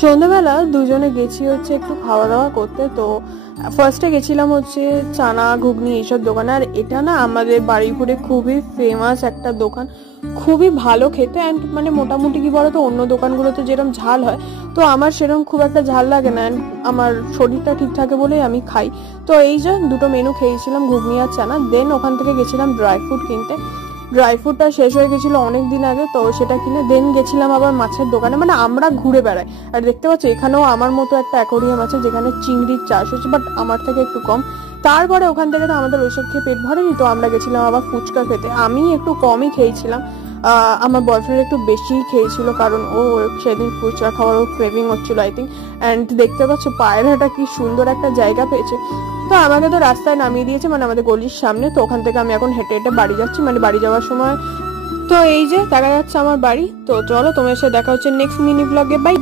সন্ধ্যাবেলা দুজনে গেছি হচ্ছে একটু খাওয়া দাওয়া করতে। তো ফার্স্টে গেছিলাম হচ্ছে চানা ঘুগনি এইসব দোকানে। আর এটা না আমাদের বারুইপুরে খুবই ফেমাস একটা দোকান, খুবই ভালো খেতে। অ্যান্ড মানে মোটামুটি কি বলতো, অন্য দোকানগুলোতে যেরকম ঝাল হয়, তো আমার সেরকম খুব একটা ঝাল লাগে না। অ্যান্ড আমার শরীরটা ঠিক থাকে বলেই আমি খাই। তো এই যে দুটো মেনু খেয়েছিলাম, ঘুগনি আর চানা। দেন ওখান থেকে গেছিলাম ড্রাই ফ্রুট কিনতে। ড্রাই ফ্রুটটা শেষ হয়ে গেছিল অনেক দিন আগে, তো সেটা কিনে দেন গেছিলাম আবার মাছের দোকানে। মানে আমরা ঘুরে বেড়াই। আর দেখতে পাচ্ছি এখানেও আমার মতো একটা অ্যাকোরিয়াম আছে যেখানে চিংড়ির চাষ হচ্ছে, বাট আমার থেকে একটু কম। তারপরে ওখান থেকে তো আমাদের ওইসব খেয়ে পেট ভরেনি, তো আমরা গেছিলাম আবার ফুচকা খেতে। আমি একটু কমই খেয়েছিলাম, আমার বয়ফ্রেন্ড একটু বেশিই খেয়েছিল, কারণ ও সেদিন ফুচকা খাওয়ার ও ক্রেভিং হচ্ছিল আই থিঙ্ক। অ্যান্ড দেখতে পাচ্ছ পায়রাটা কি সুন্দর একটা জায়গা পেয়েছে। তো আমাকে তো রাস্তায় নামিয়ে দিয়েছে, মানে আমাদের গলির সামনে। তো ওখান থেকে আমি এখন হেঁটে হেঁটে বাড়ি যাচ্ছি, মানে বাড়ি যাওয়ার সময়। তো এই যে দেখা যাচ্ছে আমার বাড়ি। তো চলো তোমার সাথে দেখা হচ্ছে নেক্সট মিনি ব্লগে, বাই।